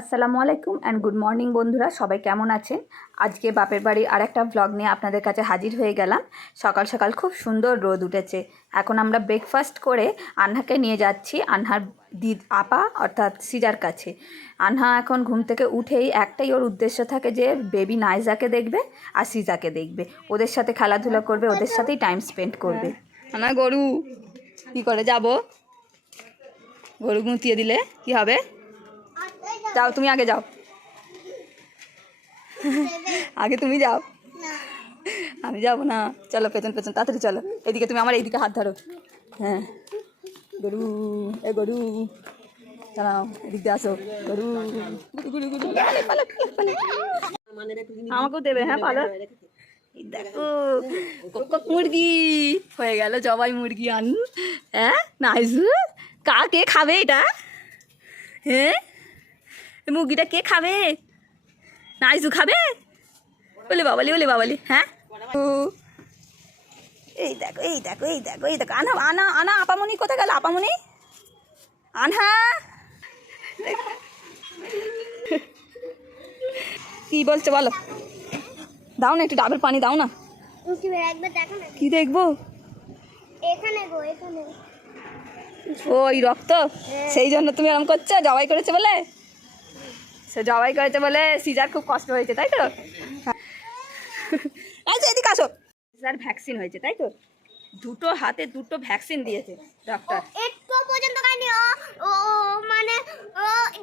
আসসালামু আলাইকুম and good morning বন্ধুরা, সবাই কেমন আছেন? আজকে বাপের বাড়ির আর একটা ভ্লগ নিয়ে আপনাদের কাছে হাজির হয়ে গেলাম। সকাল সকাল খুব সুন্দর রোদ উঠেছে। এখন আমরা ব্রেকফাস্ট করে আনহাকে নিয়ে যাচ্ছি, আনহার দিদ আপা অর্থাৎ সিজার কাছে। আনহা এখন ঘুম থেকে উঠেই একটাই ওর উদ্দেশ্য থাকে যে বেবি নাইজাকে দেখবে আর সিজাকে দেখবে। ওদের সাথে খেলাধুলা করবে, ওদের সাথেই টাইম স্পেন্ড করবে। না গরু, কি করে, যাব? গরু গুঁতিয়ে দিলে কি হবে? যাও, তুমি আগে যাও। আগে তুমি যাও। আমি যাব না। চলো, পেছন পেছন, তাড়াতাড়ি চলো। এদিকে তুমি আমার এইদিকে হাত ধরো। হ্যাঁ। গরু, এ গরু। চালাও এদিক দিয়ে আসো। গরু। আমাকেও দেবে হ্যাঁ পালো। দেখো মুরগি। হয়ে গেল জবাই মুরগি আন। হ্যাঁ নাইজু কা কে খাবে এটা? হ্যাঁ? মুরগিটা কে খাবে? নাইজু খাবে? বলে বাবালি বলে বাবালি হ্যাঁ? এই দেখো এই দেখো এই দেখো এই দেখো। আনা আনা আনা আপামনি কোথায় গেল আপামনি? আনহা। কি বলছো বলো? দাও না একটু ডাবের পানি দাও না। কি দেখব? এখানে গো এখানে। ওই রক্ত। সেই জন্য তুমি এরকম করছ জবাই করেছে বলে? সে জবাই করেছে বলে সিজার খুব কষ্ট হয়েছে তাই তো? এদিকে আসো। সিজার ভ্যাকসিন হয়েছে তাই তো? দুটো হাতে দুটো ভ্যাকসিন দিয়েছে ডক্টর একটু পর্যন্ত খাইনি ও মানে ও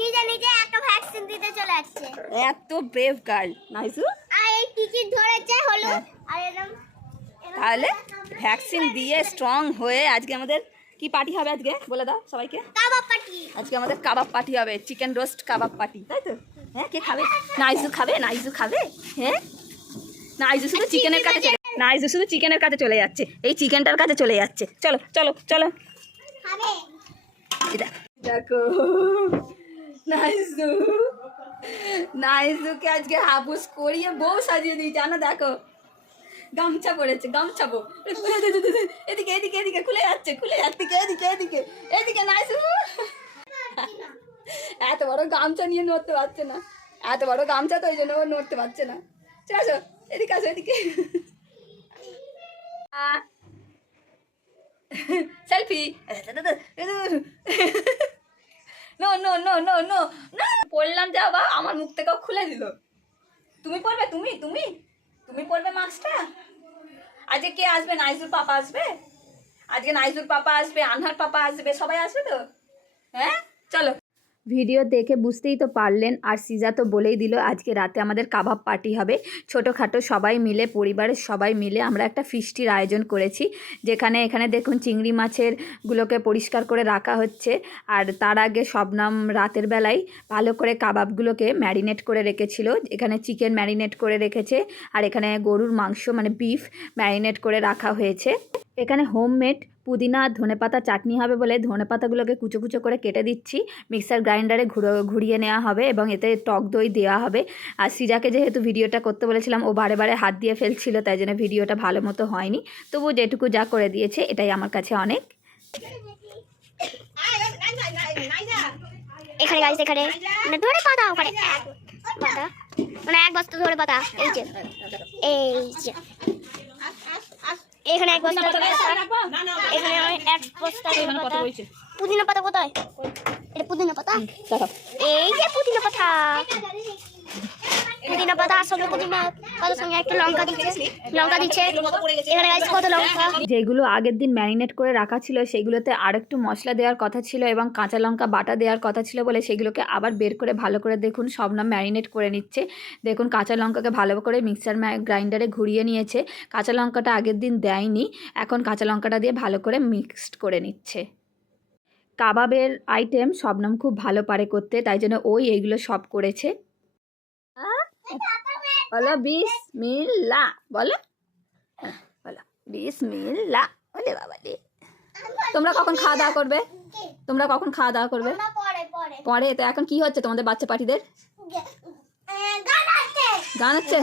নিজে নিজে একটা ভ্যাকসিন দিতে চলে যাচ্ছে এত ব্রেভ গার্ল নাইসু। আর এই টিকিট ধরেছে হলো। আর এরকম তাহলে ভ্যাকসিন দিয়ে স্ট্রং হয়ে আজকে আমাদের কি পার্টি হবে আজকে? বলে দাও সবাইকে। কাবাব পাটি আজকে আমাদের কাবাব পার্টি হবে চিকেন রোস্ট কাবাব পার্টি তাই তো? হ্যাঁ কে খাবে? নাইজু খাবে নাইজু খাবে হ্যাঁ? নাইজু শুধু চিকেনের কাছে চলে নাইজু শুধু চিকেনের কাছে চলে যাচ্ছে এই চিকেনটার কাছে চলে যাচ্ছে। চলো চলো চলো। দেখো দেখো নাইজু নাইজুকে আজকে হাবুস করিয়ে বউ সাজিয়ে দিয়েছে জানো দেখো। গামছা পরেছে, গামছা বউ। এদিকে এদিকে এদিকে, খুলে যাচ্ছে খুলে যাচ্ছে, এদিকে এদিকে এদিকে নাইজু এত বড় গামছা নিয়ে নড়তে পারছে না। এত বড় গামছা তো ওই জন্য নড়তে পারছে না। চল এদিকে আসো, এদিকে। Selfie no no no no no না পড়লাম যা বা আমার মুখ থেকেও খুলে দিল। তুমি পড়বে, তুমি তুমি? তুমি পড়বে মাস্কটা আজকে কে আসবে? নাইজুর পাপা আসবে? আজকে নাইজুর পাপা আসবে, আনহার পাপা আসবে, সবাই আসবে তো? হ্যাঁ? চলো। ভিডিও দেখে বুঝতেই তো পারলেন আর সিজা তো বলেই দিল আজকে রাতে আমাদের কাবাব পার্টি হবে। ছোটোখাটো সবাই মিলে, পরিবারের সবাই মিলে আমরা একটা ফিস্টির আয়োজন করেছি। যেখানে এখানে দেখুন চিংড়ি মাছের গুলোকে পরিষ্কার করে রাখা হচ্ছে আর তার আগে শবনাম রাতের বেলায় ভালো করে কাবাবগুলোকে ম্যারিনেট করে রেখেছিল। এখানে চিকেন ম্যারিনেট করে রেখেছে আর এখানে গরুর মাংস মানে বিফ ম্যারিনেট করে রাখা হয়েছে। এখানে হোমমেড পুদিনা আর ধনেপাতা, চাটনি হবে বলে ধনেপাতাগুলোকে কুচো কুচো করে কেটে দিচ্ছি। মিক্সার গ্রাইন্ডারে ঘুরো, ঘুরিয়ে নেওয়া হবে এবং এতে টক দই দেওয়া হবে। আর সিজাকে যেহেতু ভিডিওটা করতে বলেছিলাম, ও বারে বারে হাত দিয়ে ফেলছিল, তাই জন্য ভিডিওটা ভালো মতো হয়নি। তবু যেটুকু যা করে দিয়েছে, এটাই আমার কাছে অনেক। মানে পাতা এক পাতা। মানে বস্তা ধরে পাতা। এই যে। এই যে। এখানে এক বস্তা এখানে এক বস্তা পুদিনা পাতা কোথায়? এটা পুদিনা পাতা এই যে পুদিনা পাতা পুদিনা পাতা সঙ্গে পুদিনা পাতার সঙ্গে একটা লঙ্কা দিচ্ছে। লঙ্কা দিচ্ছে। এখানে গাইস কত লঙ্কা? যেগুলো আগের দিন ম্যারিনেট করে রাখা ছিল, সেগুলোতে আরেকটু মশলা দেওয়ার কথা ছিল এবং কাঁচা লঙ্কা বাটা দেওয়ার কথা ছিল বলে সেগুলোকে আবার বের করে ভালো করে দেখুন, সব নাম ম্যারিনেট করে নিচ্ছে। দেখুন, কাঁচা লঙ্কাকে ভালো করে মিক্সার গ্রাইন্ডারে ঘুরিয়ে নিয়েছে। কাঁচা লঙ্কাটা আগের দিন দেয়নি, এখন কাঁচা লঙ্কাটা দিয়ে ভালো করে মিক্সড করে নিচ্ছে। কাবাবের আইটেম শবনম খুব ভালো পারে করতে, তাই জন্য ওই এইগুলো সব করেছে। বলো বিসমিল্লা বলো। হ্যাঁ, বলো বিসমিল্লা বলে বাবা রে তোমরা কখন খাওয়া দাওয়া করবে? তোমরা কখন খাওয়া দাওয়া করবে? পরে পরে। পরে? তো এখন কি হচ্ছে তোমাদের বাচ্চা পার্টিদের? গান হচ্ছে।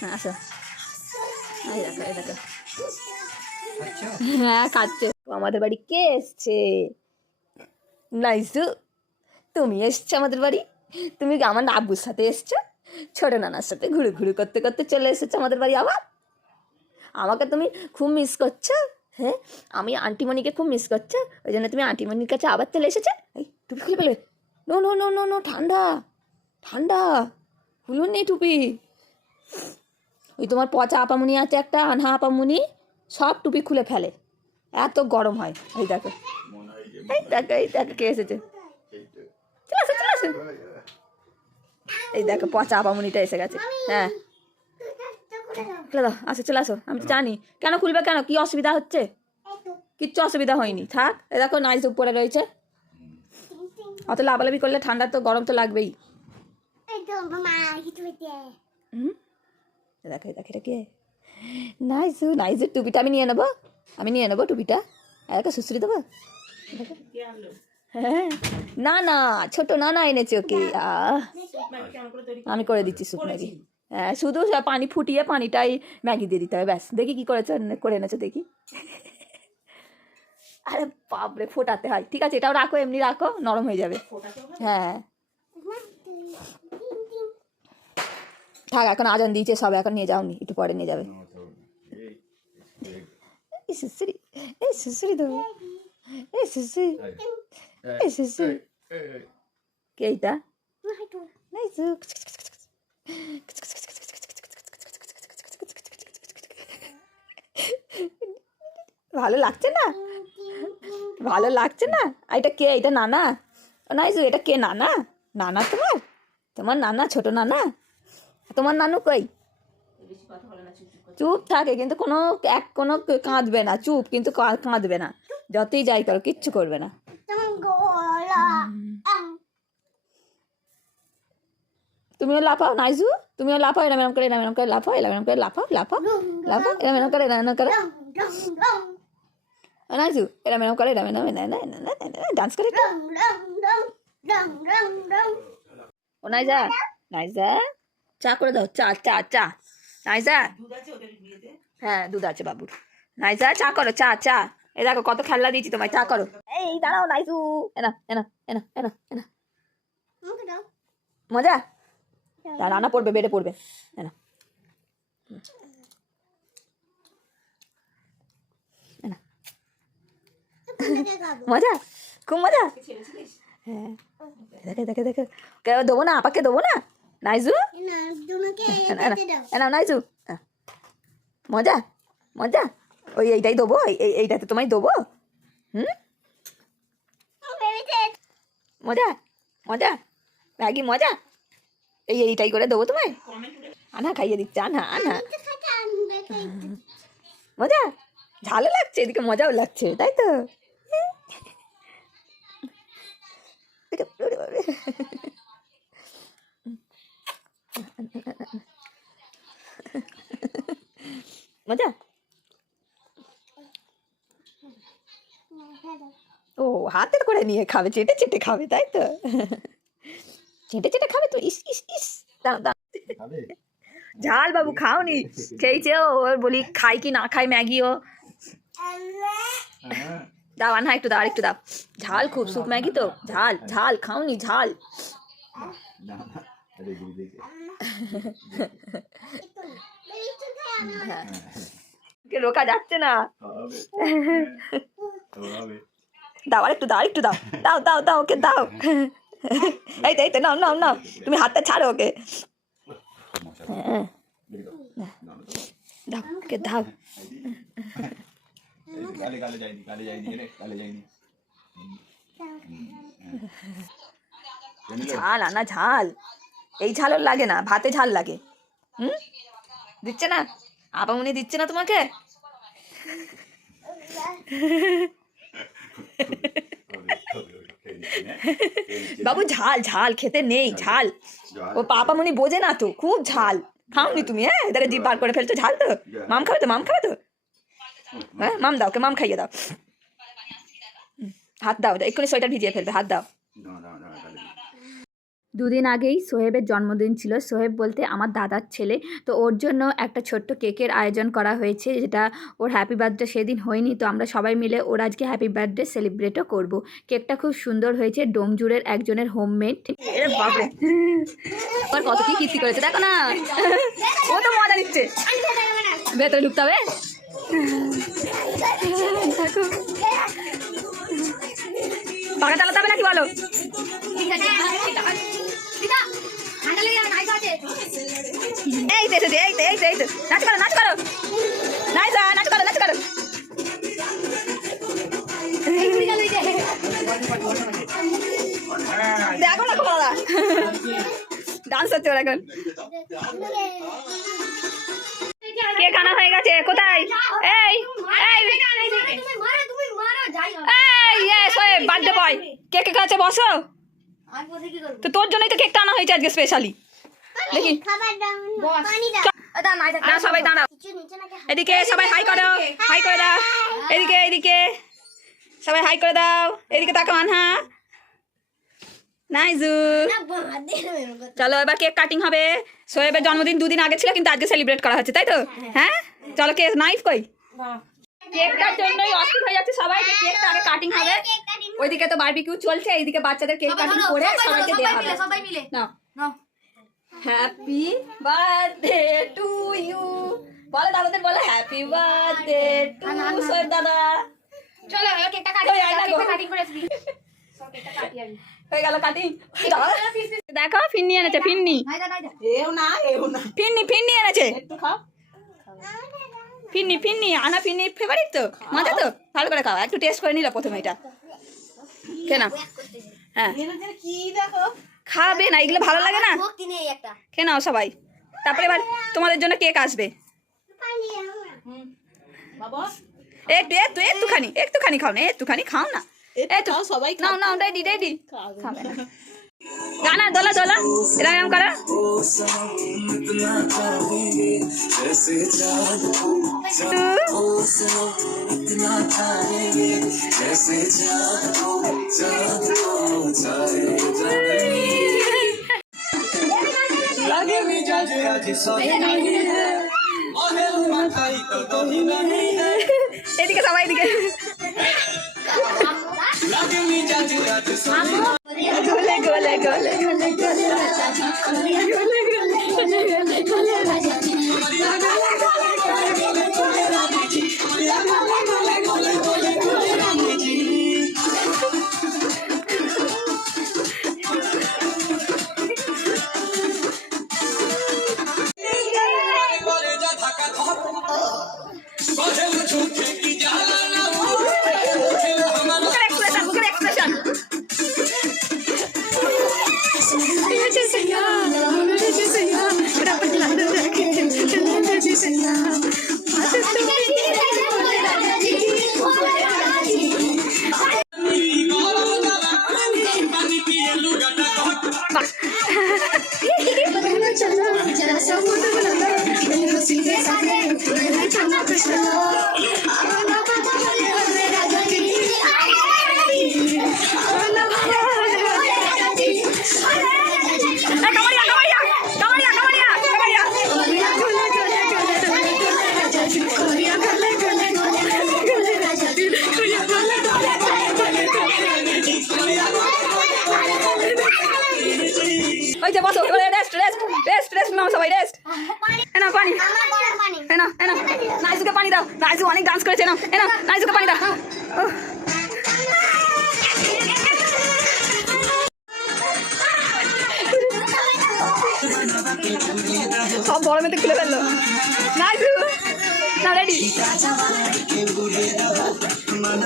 হ্যাঁ, দেখো এই দেখো। হ্যাঁ খাচ্ছে। আমাদের বাড়ি কে এসছে? নাইসু তুমি এসছো আমাদের বাড়ি? তুমি কি আমার আব্বুর সাথে এসছো? ছোট নানার সাথে ঘুরে ঘুরে করতে করতে চলে এসেছ আমাদের বাড়ি আবার? আমাকে তুমি খুব মিস করছ হ্যাঁ? আমি আন্টিমণিকে খুব মিস করছ ওই জন্য তুমি আন্টিমণির কাছে আবার চলে এসেছ? এই টুপি খুলে ফেলবে। No no no no no ঠান্ডা ঠান্ডা খুলুন নেই টুপি। ওই তোমার পচা আপামুনি আছে একটা আনহা আপামুনি সব টুপি খুলে ফেলে। এত গরম হয়। এই দেখো। এই দেখো এই দেখো কে এসেছে। চলে আসো চলে আসো। এই দেখো, পচা আপামুনিটা এসে গেছে। হ্যাঁ। খুলে আসো, চলে আসো, আমি তো জানি। কেন খুলবে কেন? কি অসুবিধা হচ্ছে? কিচ্ছু অসুবিধা হয়নি। থাক এ দেখো নাইস উপরে রয়েছে। অত লাভালাভি করলে ঠান্ডা তো গরম তো লাগবেই। দেখো দেখো, এটা কে? নাইজু নাইজুর টুপিটা আমি নিয়ে নেব। আমি নিয়ে নেব টুপিটা। একা সুশ্রী দেবো। দেখো। হ্যাঁ না না ছোট না না এনেছে ওকে আমি করে দিচ্ছি স্যুপ ম্যাগি হ্যাঁ শুধু পানি ফুটিয়ে পানিটাই ম্যাগি দিয়ে দিতে হবে ব্যাস দেখি কি করেছ করে এনেছো দেখি আরে বাপরে ফোটাতে হয় ঠিক আছে এটাও রাখো এমনি রাখো নরম হয়ে যাবে হ্যাঁ থাক এখন আজান দিয়েছে সব এখন নিয়ে যাওনি একটু পরে নিয়ে যাবে এই সুশ্রী এই সুশ্রী দেবো এই সুশ্রী এই সুশ্রী কে এইটা নাই সুখ ভালো লাগছে না ভালো লাগছে না এটা কে এটা নানা নাইজু এটা কে নানা নানা তোমার তোমার নানা ছোট নানা তোমার নানু কই চুপ থাকে কিন্তু কোনো এক কোনো কাঁদবে না চুপ কিন্তু কা- কাঁদবে না যতই যাই করো কিচ্ছু করবে না তুমিও লাফাও নাইজু। তুমিও লাফাও এরম এরম করে এরম এরম করে লাফাও এরম এরম করে লাফাও লাফাও লাফাও এরম এরম করে এরম এরম করে। নাইজু এরম এরম করে এরম এরম ডান্স করে। ও নাইজা নাইজা চা করে দাও চা চা চা। নাইজা। হ্যাঁ দুধ আছে বাবুর। নাইজা চা করো চা চা। এ দেখো কত খেলনা দিয়েছি তোমায় চা করো। এই দাঁড়াও নাইজু এনা এনা এনা এনা এনা মজা? তা রান্না পড়বে বেড়ে পড়বে। এনা এনা মজা? খুব মজা? হ্যাঁ। দেখে দেখে দেখে। কে দেবো না আপাকে দেবো না? নাইজু? এনা এনা নাইজু। হ্যাঁ। মজা? মজা? ওই এইটাই দেবো এই- এই- এইটাতে তোমায় দেবো হুম মজা মজা ম্যাগি মজা এই এইটাই করে দেবো তোমায় আনা খাইয়ে দিচ্ছে আনা আনা মজা ঝালও লাগছে এদিকে মজাও লাগছে তাই তো। মজা ও হাতের করে নিয়ে খাবে চেটে চেটে খাবে তাই তো? চেটে চেটে খাবে তো? ইস ইস ইস ঝাল বাবু খাওনি। খেয়েছে ও ওর বলি খাই কি না খাই ম্যাগি ও। দাও আনা একটু দাও একটু দাও। ঝাল খুব স্যুপ ম্যাগি তো? ঝাল ঝাল খাওনি ঝাল। কে রোকা যাচ্ছে না? দাও আর একটু দাও একটু দাও দাও দাও দাও ওকে দাও এই তো এই তো নাও নাও নাও তুমি হাতটা ছাড়ো ওকে দাও ওকে দাও ঝাল আনা ঝাল এই ঝাল ওর লাগে না, ভাতে ঝাল লাগে। হুম? দিচ্ছে না? আপামনি দিচ্ছে না তোমাকে? বাবু ঝাল ঝাল খেতে নেই ঝাল ও পাপা মনি বোঝে না তো খুব ঝাল। খাওনি তুমি হ্যাঁ? দেখে জিভ বার করে ফেলছো ঝাল তো। মাম খাবে তো মাম খাবে তো? হ্যাঁ মাম দাও কে মাম খাইয়ে দাও। হাত দাও এক্ষুনি সোয়েটার ভিজিয়ে ফেলবে হাত দাও। দুদিন আগেই সোহেবের জন্মদিন ছিল। সোহেব বলতে আমার দাদার ছেলে। তো ওর জন্য একটা ছোট্ট কেকের আয়োজন করা হয়েছে যেটা ওর হ্যাপি বার্থডে সেদিন হয়নি। তো আমরা সবাই মিলে ওর আজকে হ্যাপি বার্থডে সেলিব্রেটও করব। কেকটা খুব সুন্দর হয়েছে ডোমজুরের একজনের হোমমেড আর কত কি কীর্তি করেছে দেখো না। ও তো মজা নিচ্ছে। ভেতরে ঢুকতে হবে। পাখা চালাতে হবে নাকি বলো? এই তো এই তো এই তো এই তো নাচ করো নাচ করো নাচ নাচ করো নাচ করো দেখো না দাদা ডান্স হচ্ছে ওর এখন। কে খানা হয়ে গেছে? কোথায়? এই এই। বার্থডে বয় কে কে কাছে বসো। তো তোর জন্যই তো কেকটা আনা হয়েছে আজকে স্পেশালি দেখি। সবাই দাঁড়াও। এদিকে সবাই হাই করো হাই করে দাও। এদিকে এদিকে। সবাই হাই করে দাও। এদিকে তাকে মানহা নাইজু। চলো এবার কেক কাটিং হবে। সোয়েবের জন্মদিন দুদিন আগে ছিল কিন্তু আজকে সেলিব্রেট করা হচ্ছে তাই তো? হ্যাঁ। চলো কেক নাইফ কই? কেকটার জন্যই অস্থির হয়ে যাচ্ছে সবাই যে কেকটা আগে কাটিং হবে। ওইদিকে তো বারবিকিউ চলছে এইদিকে বাচ্চাদের কেক কাটিং করে সবাইকে দেওয়া হবে। সবাই মিলে। নাও। নাও। হ্যাপি বার্থডে টু ইউ বলো দাদাদের বলো হ্যাপি বার্থডে টু সোয়েব দাদা। চলো কেকটা করে কাটি আমি হয়ে গেল কাটিং দেখো ফিন্নি এনেছে ফিন্নি। এও না এও না। ফিন্নি ফিন্নি এনেছে। একটু খাও। ফিন্নি ফিন্নি আনা ফিন্নি ফেভারিট তো? মজা তো? ভালো করে খাও একটু টেস্ট করে নিল প্রথমে এটা। কেন। হ্যাঁ। এর যে কি দেখো? খাবে না এগুলো ভালো লাগে না? খেয়ে নাও সবাই। তারপরে এবার তোমাদের জন্য কেক আসবে। একটু একটু একটুখানি একটুখানি খাও না একটুখানি খাও না। একটু খাও সবাই নাও নাও রেডি রেডি খাবে। না। গানা দোলা দোলা। এরকম এরকম করো এদিকে সবাই এদিকে। গোলে গোলে গোলে। মুখের নাইজু অনেক ডান্স করেছে না এ না নাইজুকে পানি দাও। সব বড় মেয়েতে খুলে ফেলল। নাইজু, না রেডি তোমার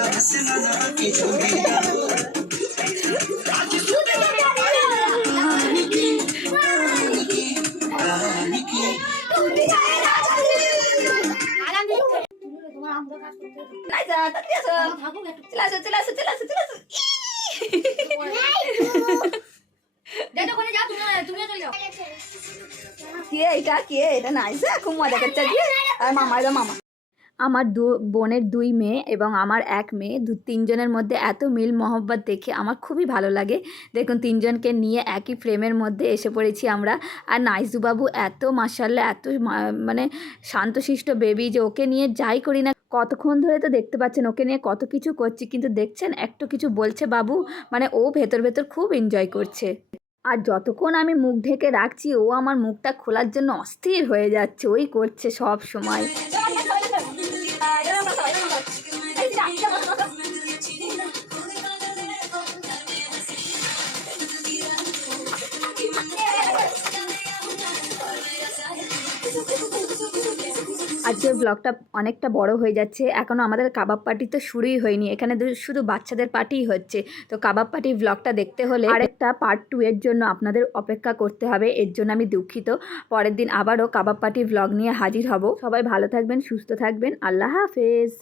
কে এটা কে এটা নাইজা খুব মজা করছে আজকে আর মামা এটা মামা আমার দু, বোনের দুই মেয়ে এবং আমার এক মেয়ে, দু তিনজনের মধ্যে এত মিল মহব্বত দেখে আমার খুবই ভালো লাগে। দেখুন, তিনজনকে নিয়ে একই ফ্রেমের মধ্যে এসে পড়েছি আমরা। আর নাইজুবাবু এত মাসাল্লাহ এত মানে শান্তশিষ্ট বেবি যে ওকে নিয়ে যাই করি না। কতক্ষণ ধরে তো দেখতে পাচ্ছেন, ওকে নিয়ে কত কিছু করছি। কিন্তু দেখছেন, একটু কিছু বলছে বাবু মানে ও ভেতর ভেতর খুব এনজয় করছে। আর যতক্ষণ আমি মুখ ঢেকে রাখছি, ও আমার মুখটা খোলার জন্য অস্থির হয়ে যাচ্ছে, ওই করছে সব সময়। আজকের ব্লগটা অনেকটা বড় হয়ে যাচ্ছে। এখনও আমাদের কাবাব পার্টি তো শুরুই হয়নি। এখানে শুধু বাচ্চাদের পার্টিই হচ্ছে। তো কাবাব পার্টির ব্লগটা দেখতে হলে আরেকটা পার্ট টু এর জন্য আপনাদের অপেক্ষা করতে হবে। এর জন্য আমি দুঃখিত। পরের দিন আবারও কাবাব পার্টির ব্লগ নিয়ে হাজির হব। সবাই ভালো থাকবেন, সুস্থ থাকবেন। আল্লাহ হাফেজ।